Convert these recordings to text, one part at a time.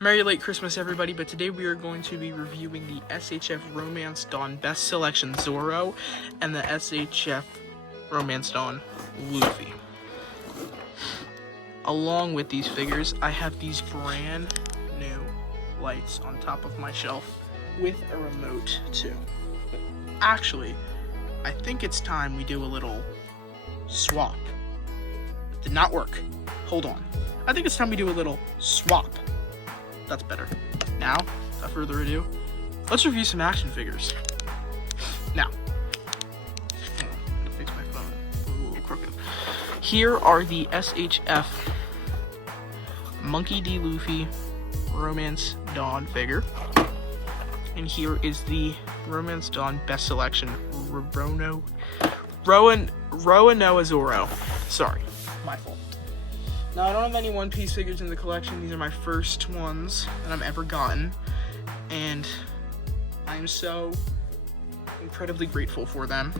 Merry late Christmas, everybody, but today we are going to be reviewing the SHF Romance Dawn Best Selection Zoro and the SHF Romance Dawn Luffy. Along with these figures, I have these brand new lights on top of my shelf with a remote too. Actually, I think it's time we do a little swap. Did not work. Hold on. I think it's time we do a little swap. That's better. Now, without further ado, let's review some action figures. Now, I'm gonna fix my phone. It's a little crooked. Here are the SHF Monkey D. Luffy Romance Dawn figure. And here is the Romance Dawn Best Selection Roronoa Zoro. Sorry, my fault. Now, I don't have any One Piece figures in the collection. These are my first ones that I've ever gotten, and I'm so incredibly grateful for them.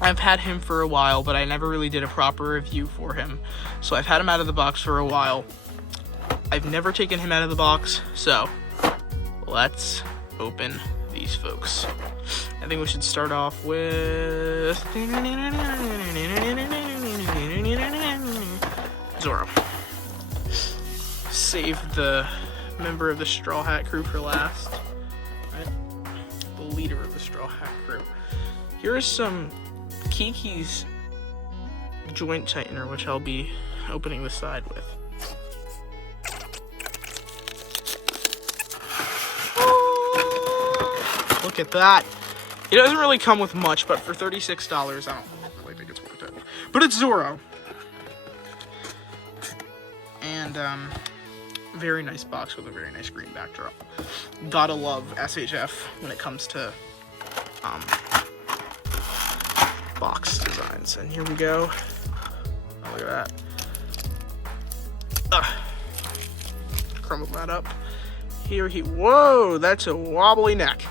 I've had him for a while, but I never really did a proper review for him, so I've had him out of the box for a while. I've never taken him out of the box, so let's open these folks. I think we should start off with Zoro. Save the member of the Straw Hat crew for last. Right? The leader of the Straw Hat crew. Here is some Kiki's joint tightener, which I'll be opening the side with. Look at that. It doesn't really come with much, but for $36, I don't really think it's worth it. But it's Zoro. And, very nice box with a very nice green backdrop. Gotta love SHF when it comes to, box designs. And here we go. Oh, look at that. Crumble that up. Whoa, that's a wobbly neck.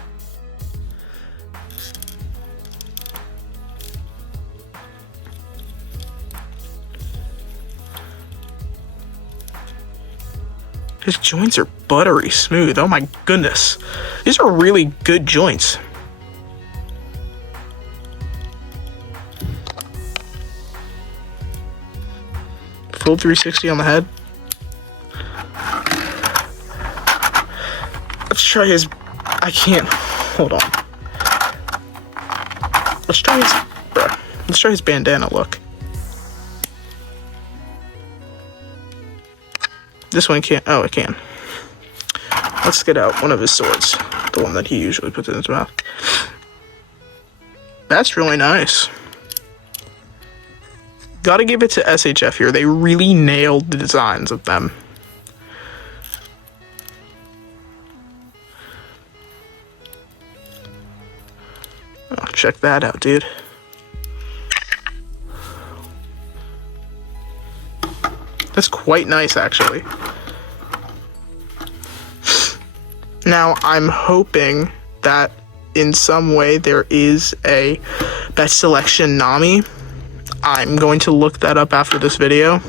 His joints are buttery smooth. Oh my goodness. These are really good joints. Full 360 on the head. Let's try his... I can't... Hold on. Let's try his bandana look. This one can't. Oh, it can. Let's get out one of his swords. The one that he usually puts in his mouth. That's really nice. Gotta give it to SHF here. They really nailed the designs of them. Oh, check that out, dude. That's quite nice, actually. Now, I'm hoping that in some way there is a Best Selection Nami. I'm going to look that up after this video.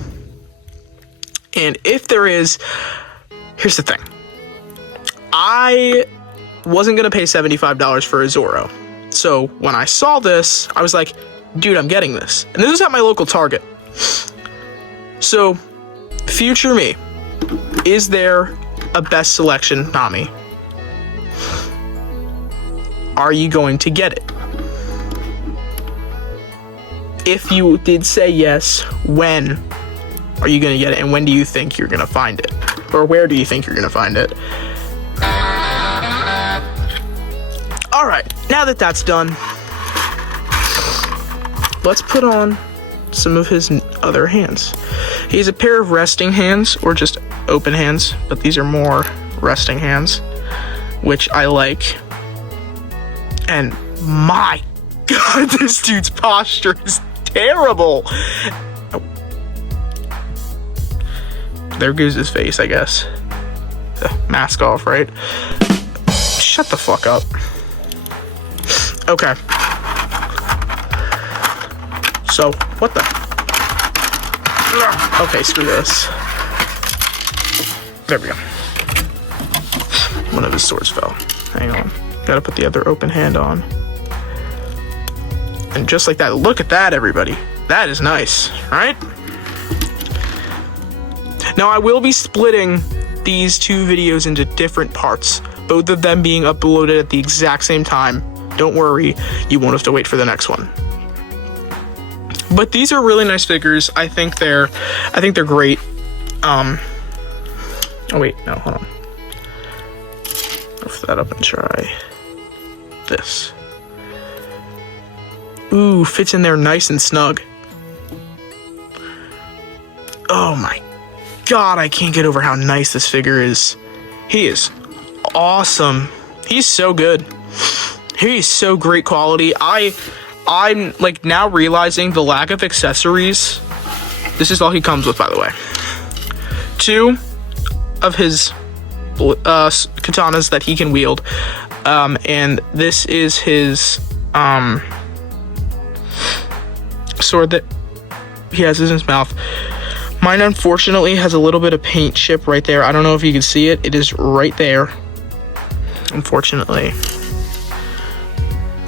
And if there is, here's the thing. I wasn't going to pay $75 for a Zoro. So when I saw this, I was like, dude, I'm getting this. And this was at my local Target. So, future me, is there a Best Selection Nami? Are you going to get it? If you did say yes, when are you going to get it? And when do you think you're going to find it? Or where do you think you're going to find it? Alright, now that that's done, let's put on some of his other hands. He has a pair of resting hands, or just open hands, but these are more resting hands, which I like. And my god, this dude's posture is terrible. Oh. There goes his face, I guess. The mask off, right? Shut the fuck up. Okay. So, what the? Okay, screw this. There we go. One of his swords fell. Hang on. Gotta put the other open hand on. And just like that, look at that, everybody. That is nice, right? Now, I will be splitting these two videos into different parts, both of them being uploaded at the exact same time. Don't worry, you won't have to wait for the next one. But these are really nice figures. I think they're great. Oh wait, no, hold on. Lift that up and try this. Ooh, fits in there nice and snug. Oh my God, I can't get over how nice this figure is. He is awesome. He's so good. He's so great quality. I'm like now realizing the lack of accessories. This is all he comes with, by the way. 2 of his katanas that he can wield. And this is his sword that he has in his mouth. Mine unfortunately has a little bit of paint chip right there. I don't know if you can see it. It is right there, unfortunately.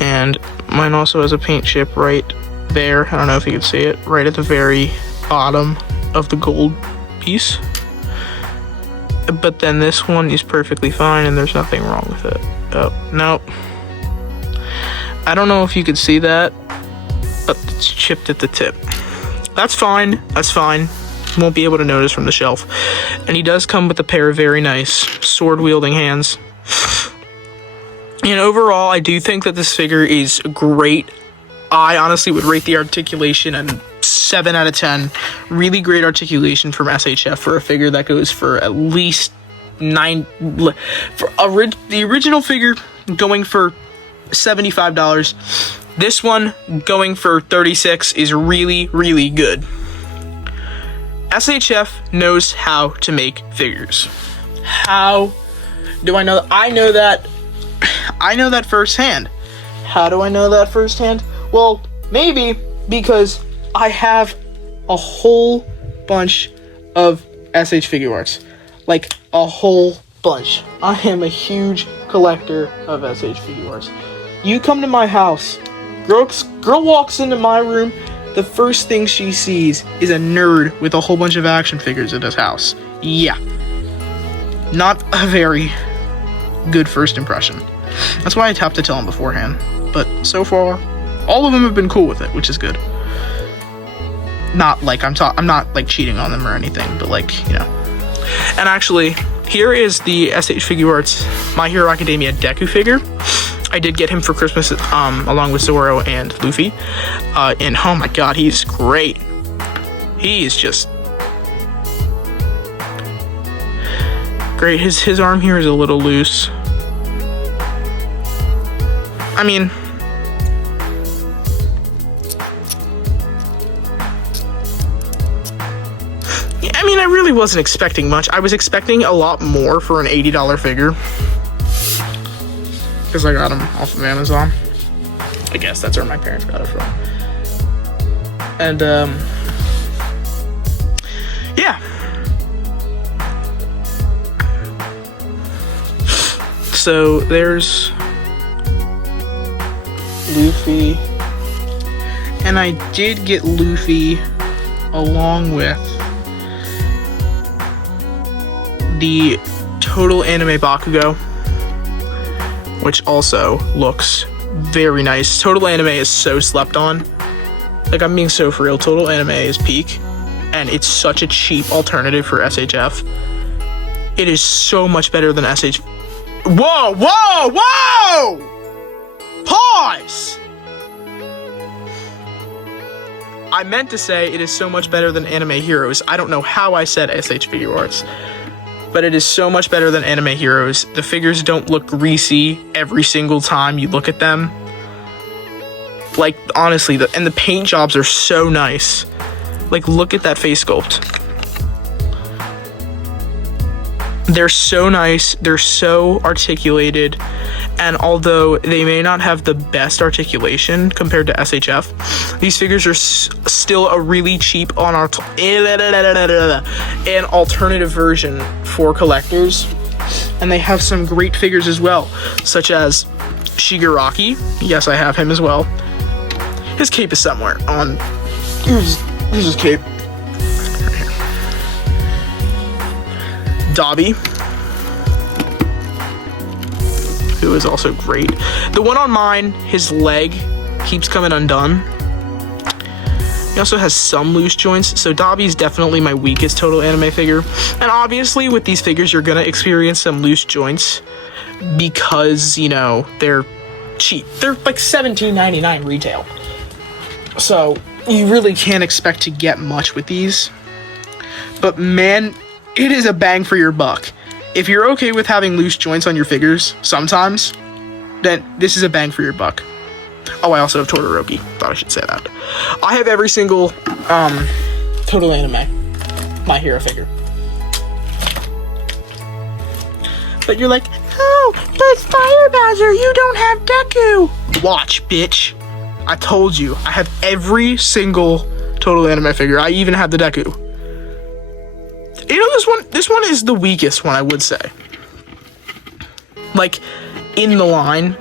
And mine also has a paint chip right there. I don't know if you can see it. Right at the very bottom of the gold piece. But then this one is perfectly fine and there's nothing wrong with it. Oh, nope. I don't know if you could see that, but it's chipped at the tip. That's fine. That's fine. Won't be able to notice from the shelf. And he does come with a pair of very nice sword-wielding hands. And overall, I do think that this figure is great. I honestly would rate the articulation a 7 out of 10. Really great articulation from SHF for a figure that goes for at least 9. The original figure going for $75. This one going for $36 is really, really good. SHF knows how to make figures. How do I know? I know that firsthand. How do I know that firsthand? Well, maybe because I have a whole bunch of SH Figurarts. Like, a whole bunch. I am a huge collector of SH Figurarts. You come to my house, girl walks into my room, the first thing she sees is a nerd with a whole bunch of action figures at his house. Yeah. Not a very good first impression. That's why I have to tell him beforehand. But so far, all of them have been cool with it, which is good. Not like I'm not like cheating on them or anything, but like, you know. And actually, here is the SH Figurarts My Hero Academia Deku figure. I did get him for Christmas along with Zoro and Luffy. And oh my God, he's great. He is just great. His arm here is a little loose. I mean, I really wasn't expecting much. I was expecting a lot more for an $80 figure. Because I got them off of Amazon. I guess that's where my parents got it from. And, yeah. So, there's Luffy. And I did get Luffy along with the Total Anime Bakugo, which also looks very nice. Total Anime is so slept on. Like, I'm being so for real. Total Anime is peak, and it's such a cheap alternative for SHF. It is so much better than SH. Whoa, whoa, whoa! Pause! I meant to say it is so much better than Anime Heroes. I don't know how I said SH Figurarts. But it is so much better than Anime Heroes. The figures don't look greasy every single time you look at them. Like, honestly, and the paint jobs are so nice. Like, look at that face sculpt. They're so nice. They're so articulated. And although they may not have the best articulation compared to SHF, these figures are still a really cheap an alternative version for collectors. And they have some great figures as well, such as Shigaraki. Yes, I have him as well. His cape is somewhere on... Here's his cape. Right here. Dobby, who is also great. The one on mine, his leg keeps coming undone. He also has some loose joints, so Dobby's definitely my weakest total anime figure. And obviously, with these figures, you're gonna experience some loose joints because, you know, they're cheap. They're like $17.99 retail. So, you really can't expect to get much with these. But man, it is a bang for your buck. If you're okay with having loose joints on your figures sometimes, then this is a bang for your buck. Oh, I also have Todoroki. Thought I should say that. I have every single Total Anime My Hero figure. But you're like, oh, that's Fire Bowser. You don't have Deku. Watch, bitch. I told you. I have every single Total Anime figure. I even have the Deku. You know, this one is the weakest one, I would say. Like, in the line.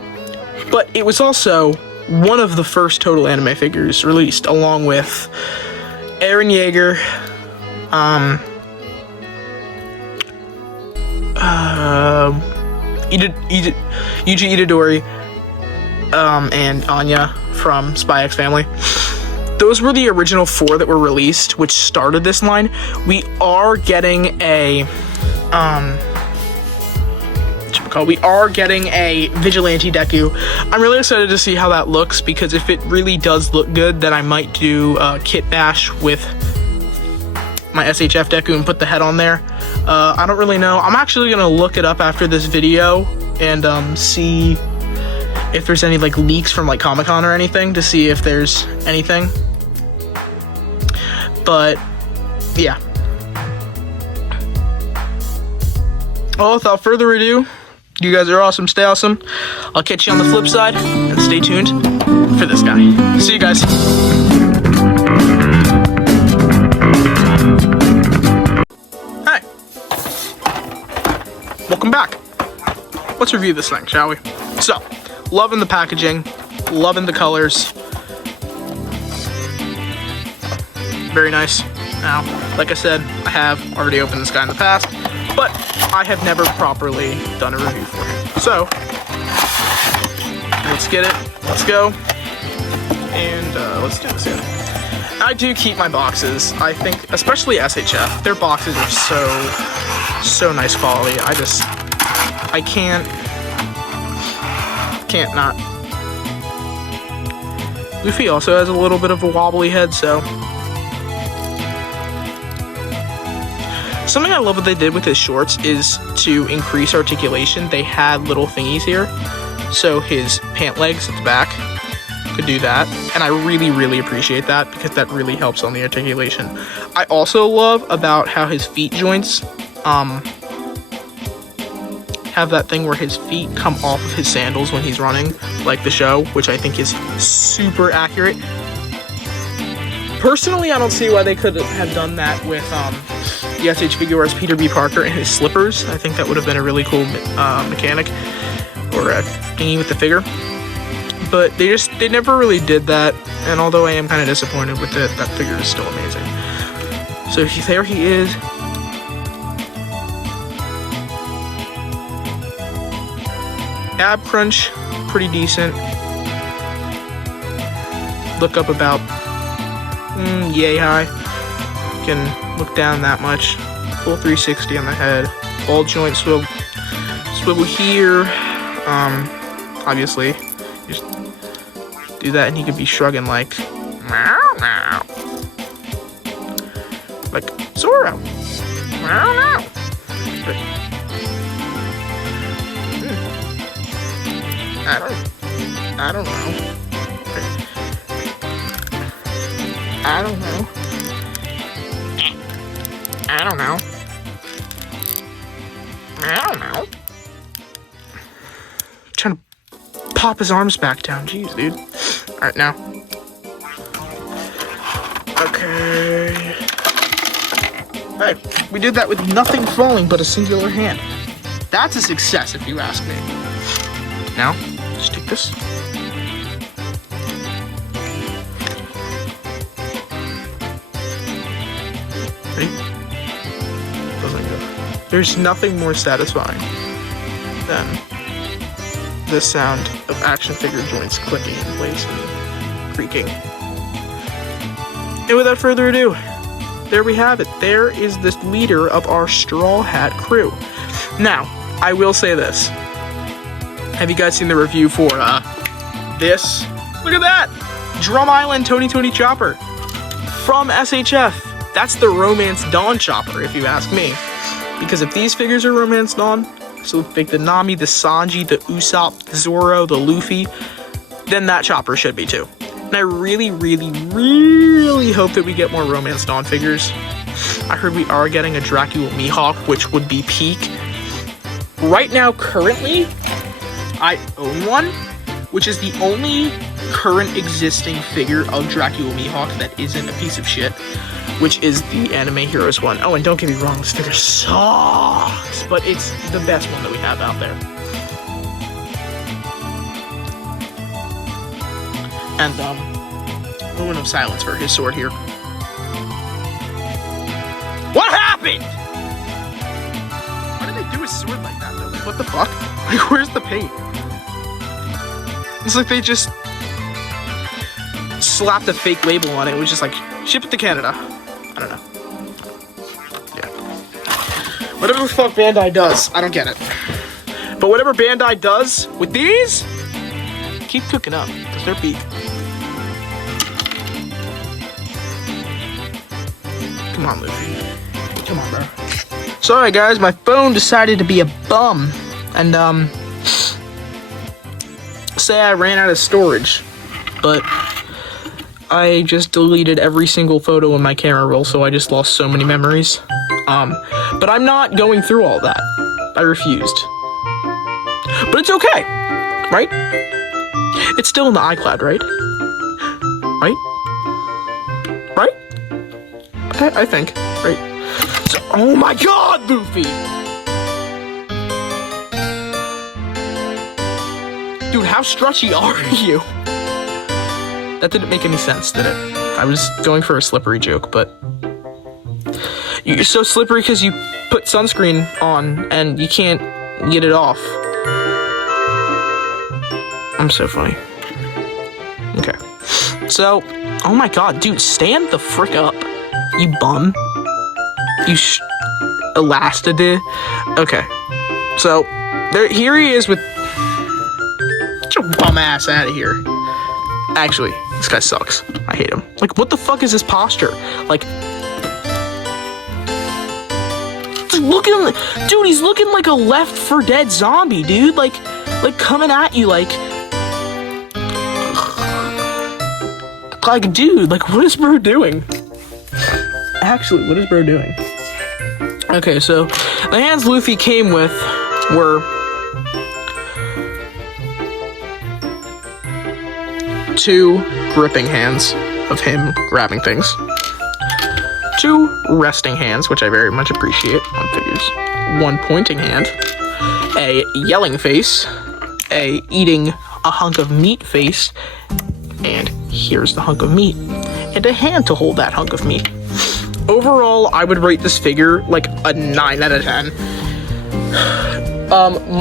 But it was also one of the first Total Anime figures released, along with Eren Yeager, Yuji Itadori, and Anya from Spy X Family. Those were the original 4 that were released, which started this line. We are getting a Vigilante Deku. I'm really excited to see how that looks, because if it really does look good, then I might do a kit bash with my SHF Deku and put the head on there. I don't really know. I'm actually gonna look it up after this video and see if there's any like leaks from like Comic-Con or anything, to see if there's anything. But yeah. Well, without further ado, you guys are awesome. Stay awesome. I'll catch you on the flip side, and stay tuned for this guy. See you guys. Hey. Welcome back. Let's review this thing, shall we? So, loving the packaging, loving the colors. Very nice. Now, like I said, I have already opened this guy in the past, but I have never properly done a review for him. So, let's get it. Let's go. And let's do this here. I do keep my boxes. I think, especially SHF, their boxes are so nice quality. I can't not. Luffy also has a little bit of a wobbly head, so. Something I love what they did with his shorts is to increase articulation. They had little thingies here, so his pant legs at the back could do that, and I really appreciate that, because that really helps on the articulation. I also love about how his feet joints have that thing where his feet come off of his sandals when he's running, like the show, which I think is super accurate. Personally, I don't see why they could have done that with the SH Figurarts Peter B. Parker and his slippers. I think that would have been a really cool mechanic, or a thingy with the figure. But they never really did that, and although I am kind of disappointed with it, that figure is still amazing. So there he is. Ab crunch, pretty decent. Look up about yay high. Can look down that much. Full 360 on the head. Ball joint swivel here. Obviously, just do that and he could be shrugging like meow meow, like Zoro. Meow meow. But, I don't know. I don't know. I don't know. I don't know. Trying to pop his arms back down. Jeez, dude. Alright, now. Okay. Hey, we did that with nothing falling but a singular hand. That's a success, if you ask me. Now, just take this. Ready? Doesn't go. There's nothing more satisfying than the sound of action figure joints clicking in place and creaking. And without further ado, there we have it. There is the leader of our Straw Hat crew. Now, I will say this. Have you guys seen the review for this? Look at that! Drum Island Tony Chopper from SHF. That's the Romance Dawn Chopper, if you ask me. Because if these figures are Romance Dawn, so like the Nami, the Sanji, the Usopp, the Zoro, the Luffy, then that Chopper should be too. And I really hope that we get more Romance Dawn figures. I heard we are getting a Dracula Mihawk, which would be peak. Right now, currently, I own one, which is the only current existing figure of Dracula Mihawk that isn't a piece of shit, which is the Anime Heroes one. Oh, and don't get me wrong, this figure sucks, but it's the best one that we have out there. And, moment of silence for his sword here. What happened? Why did they do his sword like that, though? Like, what the fuck? Like, where's the paint? It's like they just slapped a fake label on it. It was just like, ship it to Canada. I don't know. Yeah. Whatever the fuck Bandai does, I don't get it. But whatever Bandai does with these, keep cooking up, because they're peak. Come on, Luffy. Come on, bro. Sorry, guys, my phone decided to be a bum. And, say I ran out of storage. But I just deleted every single photo in my camera roll, so I just lost so many memories. But I'm not going through all that. I refused. But it's okay, right? It's still in the iCloud, right? Right? Right? I think, right? So, oh my god, Luffy! Dude, how stretchy are you? That didn't make any sense, did it? I was going for a slippery joke, but you're so slippery because you put sunscreen on and you can't get it off. I'm so funny. Okay. So, oh my god, dude, stand the frick up, you bum. You elastid. Okay. So, here he is with... Get your bum ass out of here. Actually, this guy sucks. I hate him. Like, what the fuck is his posture? Like, dude, he's looking like a Left 4 Dead zombie, dude. Like coming at you, like, dude, like, what is bro doing? Actually, what is bro doing? Okay, so the hands Luffy came with were 2 gripping hands of him grabbing things, 2 resting hands, which I very much appreciate on figures, 1 pointing hand, a yelling face, a eating a hunk of meat face, and here's the hunk of meat, and a hand to hold that hunk of meat. Overall, I would rate this figure like a 9 out of 10.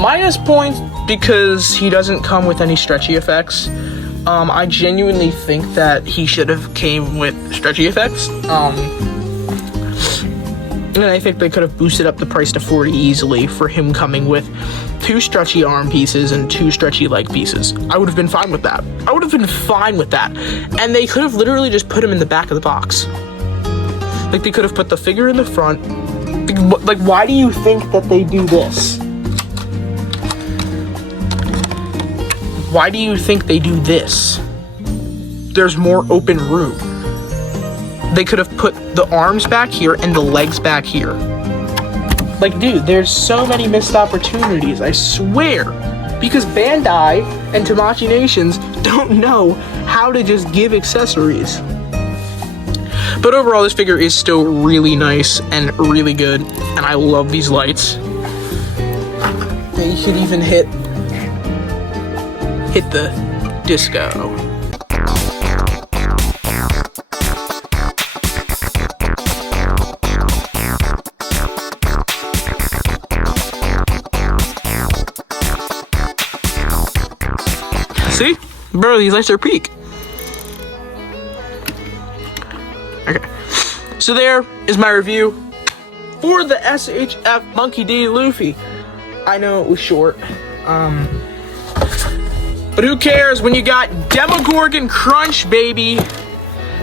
Minus points because he doesn't come with any stretchy effects. I genuinely think that he should have came with stretchy effects. And I think they could have boosted up the price to 40 easily for him coming with 2 stretchy arm pieces and 2 stretchy leg pieces. I would have been fine with that. And they could have literally just put him in the back of the box. Like, they could have put the figure in the front. Like, why do you think that they do this? Why do you think they do this? There's more open room. They could have put the arms back here and the legs back here. Like, dude, there's so many missed opportunities, I swear. because Bandai and Tamashii Nations don't know how to just give accessories. But overall, this figure is still really nice and really good, and I love these lights. You could even hit the disco. See? Bro, these lights are peak. Okay. So there is my review for the SHF Monkey D. Luffy. I know it was short. But who cares when you got Demogorgon Crunch, baby?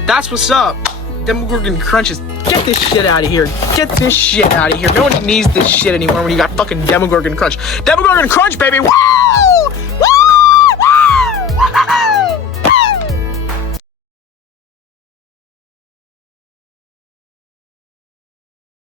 That's what's up. Demogorgon Crunch is... Get this shit out of here. Get this shit out of here. No one needs this shit anymore when you got fucking Demogorgon Crunch. Demogorgon Crunch, baby! Woo!